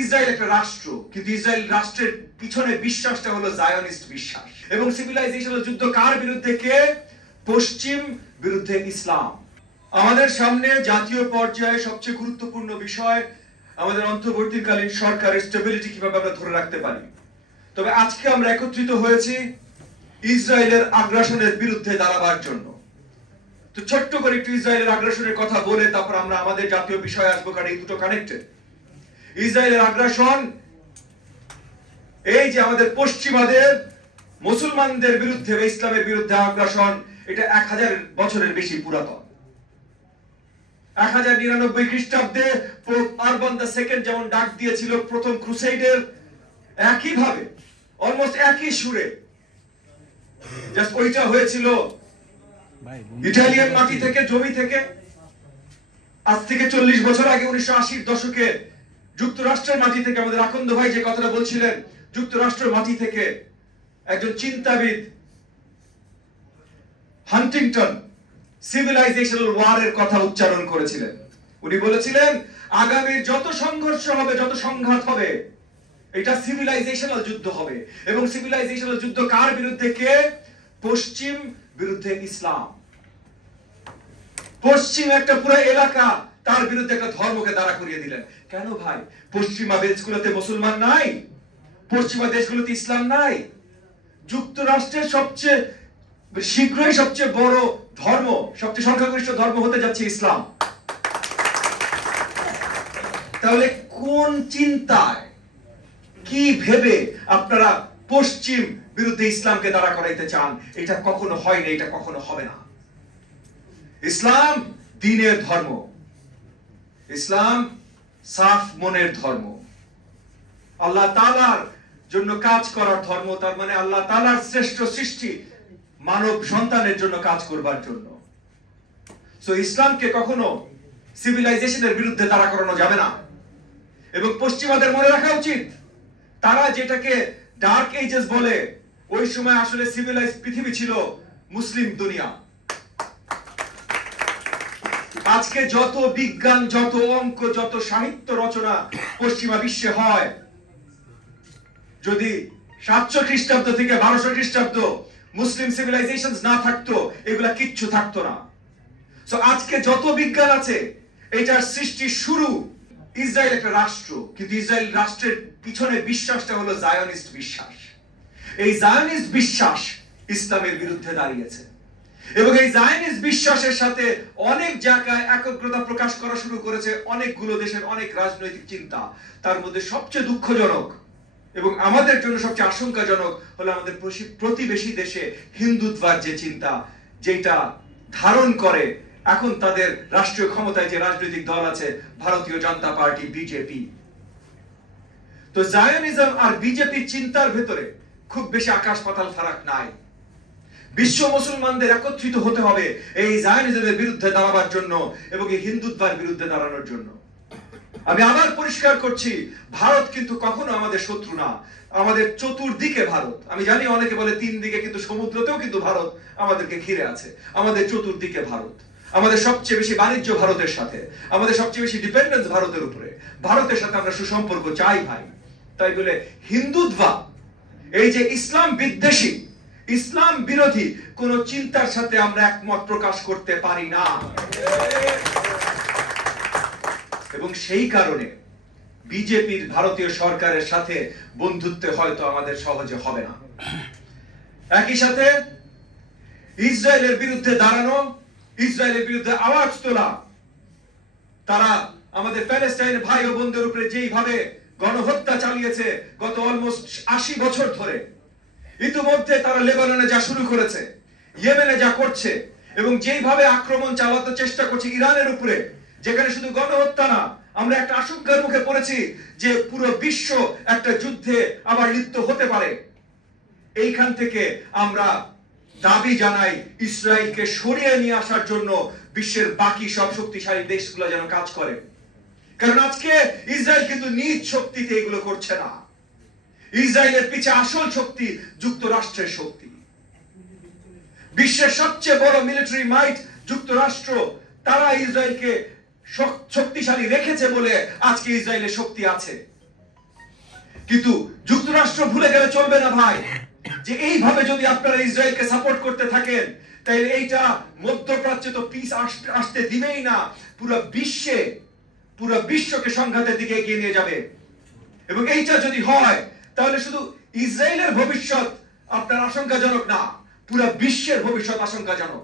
Israel একটা রাষ্ট্র, কিন্তু ইসরায়েল রাষ্ট্রের পিছনে বিশ্বাসটা হলো জায়নিস্ট বিশ্বাস। এবং সিভিলাইজেশনাল যুদ্ধ কার বিরুদ্ধে? কে? পশ্চিম বিরুদ্ধে ইসলাম। আমাদের সামনে জাতীয় পর্যায়ে সবচেয়ে গুরুত্বপূর্ণ বিষয় আমাদের অন্তর্বর্তীকালীন সরকারের স্টেবিলিটি কিভাবে আমরা ধরে রাখতে পারি। তবে আজকে আমরা একত্রিত হয়েছি ইসরায়েলের আগ্রাসনের বিরুদ্ধে দাঁড়াবার জন্য। তো ছোট্ট করে একটু ইসরায়েলের আগ্রাসনের কথা বলে তারপর আমরা আমাদের জাতীয় বিষয়ে আসবো, কারণ এই দুটো কানেক্টেড। ইসরায়েলের আগ্রাসন, এই যে আমাদের পশ্চিমাদের মুসলমানদের বিরুদ্ধে বা ইসলামের বিরুদ্ধে আগ্রাসন, এটা 1000 বছরের বেশি পুরাতন। 1099 খ্রিস্টাব্দে পোপ আরবান দ্য সেকেন্ড যেমন ডাক দিয়েছিল প্রথম ক্রুসেডের, একই ভাবে অলমোস্ট একই সুরে জাস্ট ওইটা হয়েছিল ইটালিয়ান মাটি থেকে, জমি থেকে। আজ থেকে 40 বছর আগে 1980-র দশকে যুক্তরাষ্ট্রের মাটি থেকে আমাদের আকন্দ ভাই যে কথাটা বলছিলেন, যুক্তরাষ্ট্রের মাটি থেকে একজন চিন্তাবিদ হান্টিংটন সিভিলাইজেশনাল ওয়ারের কথা উচ্চারণ করেছিলেন। উনি বলেছিলেন আগামীর যত সংঘর্ষ হবে, যত সংঘাত হবে, এটা সিভিলাইজেশনাল যুদ্ধ হবে। এবং সিভিলাইজেশনাল যুদ্ধ কার বিরুদ্ধে? কে? পশ্চিম বিরুদ্ধে ইসলাম। পশ্চিম একটা পুরো এলাকা তার বিরুদ্ধে একটা ধর্মকে দাঁড়া করিয়ে দিলেন। কেন ভাই? পশ্চিমা দেশগুলোতে মুসলমান নাই, পশ্চিমা দেশগুলোতে ইসলাম নাই। যুক্তরাষ্ট্রের সবচেয়ে শীঘ্রই সবচেয়ে বড় ধর্ম, সবচেয়ে সংখ্যাগরিষ্ঠ ধর্ম হতে যাচ্ছে ইসলাম। তাহলে কোন চিন্তায়, কি ভেবে আপনারা পশ্চিম বিরুদ্ধে ইসলামকে দাঁড়া করাইতে চান? এটা কখনো হয় না, এটা কখনো হবে না। ইসলাম দ্বীনের ধর্ম, ইসলাম সাফ মনের ধর্ম, আল্লাহ তাআলার জন্য কাজ করার ধর্ম। তার মানে আল্লাহ তাআলার শ্রেষ্ঠ সৃষ্টি মানব সন্তানের জন্য কাজ করবার জন্য। সো ইসলামকে কখনো সিভিলাইজেশনের বিরুদ্ধে দাঁড়া করানো যাবে না। এবং পশ্চিমাদের মনে রাখা উচিত, তারা যেটাকে ডার্ক এজেস বলে, ওই সময় আসলে সিভিলাইজ পৃথিবী ছিল মুসলিম দুনিয়া। আজকে যত বিজ্ঞান, যত অঙ্ক, যত সাহিত্য রচনা পশ্চিমা বিশ্বে হয়, যদি 700 খ্রিস্টাব্দ থেকে 1200 খ্রিস্টাব্দ মুসলিম সিভিলাইজেশন না থাকতো, এগুলা কিচ্ছু থাকতো না। সো আজকে যত বিজ্ঞান আছে, এটার সৃষ্টির শুরু ইসরায়েল একটা রাষ্ট্র, কিন্তু ইসরায়েল রাষ্ট্রের পিছনে বিশ্বাসটা হলো জায়নিস্ট বিশ্বাস। এই জায়নিস্ট বিশ্বাস ইসলামের বিরুদ্ধে দাঁড়িয়েছে। এবং এই জায়নিস্ট বিশ্বাসের সাথে অনেক জায়গায় একগ্রতা প্রকাশ করা শুরু করেছে অনেকগুলো দেশের অনেক রাজনৈতিক চিন্তা। তার মধ্যে সবচেয়ে দুঃখজনক এবং আমাদের জন্য সবচেয়ে আশঙ্কাজনক হলো আমাদের প্রতিবেশী দেশে হিন্দুত্বের যে চিন্তা, যেটা ধারণ করে এখন তাদের রাষ্ট্রীয় ক্ষমতায় যে রাজনৈতিক দল আছে, ভারতীয় জনতা পার্টি, বিজেপি। তো জায়নিজম আর বিজেপির চিন্তার ভেতরে খুব বেশি আকাশ পাতাল ফারাক নাই। বিশ্ব মুসলমানদের একত্রিত হতে হবে এই জায়নিজমের বিরুদ্ধে দাঁড়াবার জন্য এবং এই হিন্দুত্বের বিরুদ্ধে দাঁড়ানোর জন্য। আমি আবার পরিষ্কার করছি, ভারত কিন্তু কখনো আমাদের শত্রু না, আমাদের চতুর্দিকে ভারত। আমি জানি অনেকে বলে 3 দিকে, কিন্তু সমুদ্রতেও কিন্তু ভারত আমাদেরকে ঘিরে আছে। আমাদের চতুর্দিকে ভারত, আমাদের সবচেয়ে বেশি বাণিজ্য ভারতের সাথে, আমাদের সবচেয়ে বেশি ডিপেন্ডেন্স ভারতের উপরে। ভারতের সাথে আমরা সুসম্পর্ক চাই ভাই। তাই বলে হিন্দুত্ব, এই যে ইসলাম বিদ্বেষী, ইসলাম বিরোধী কোন চিন্তার সাথে আমরা একমত প্রকাশ করতে পারি না। এবং সেই কারণে বিজেপির ভারতীয় সরকারের সাথে বন্ধুত্বে হয়তো আমাদের সহজে হবে না। একই সাথে ইসরায়েলের বিরুদ্ধে দাঁড়ানো, ইসরায়েলের বিরুদ্ধে আওয়াজ তোলা, তারা আমাদের প্যালেস্টাইনের ভাই ও বোনদের উপরে যেইভাবে গণহত্যা চালিয়েছে গত অলমোস্ট 80 বছর ধরে, ইতিমধ্যে তারা লেবাননে যা শুরু করেছে, ইয়েমেনে যা করছে, এবং যেইভাবে আক্রমণ চালাতে চেষ্টা করছে ইরানের উপরে, যেখানে শুধু গণহত্যা না, আমরা একটা আশঙ্কার মুখে পড়েছি যে পুরো বিশ্ব একটা যুদ্ধে আবার লিপ্ত হতে পারে। এইখান থেকে আমরা দাবি জানাই ইসরায়েলকে সরিয়ে নিয়ে আসার জন্য বিশ্বের বাকি সব শক্তিশালী দেশগুলো যেন কাজ করে। কারণ আজকে ইসরায়েল কিন্তু নিজ শক্তিতে এগুলো করছে না। ইসরায়েলের পিছে আসল শক্তি যুক্তরাষ্ট্রের শক্তি। বিশ্বের সবচেয়ে বড় মিলিটারি মাইট যুক্তরাষ্ট্র, তারা ইসরায়েলকে শক্তিশালী রেখেছে বলে আজকে ইসরায়েলের শক্তি আছে। কিন্তু যুক্তরাষ্ট্র ভুলে গেলে চলবে না ভাই, যে এইভাবে যদি আপনারা ইসরায়েলকে সাপোর্ট করতে থাকেন তাহলে এইটা মধ্যপ্রাচ্যে তো পিস আসতে দিবেই না, পুরো বিশ্বকে সংঘাতের দিকে এগিয়ে নিয়ে যাবে। এবং এইটা যদি হয় তাহলে শুধু ইসরায়েলের ভবিষ্যৎ আপনার আশঙ্কাজনক না, পুরো বিশ্বের ভবিষ্যৎ আশঙ্কাজনক।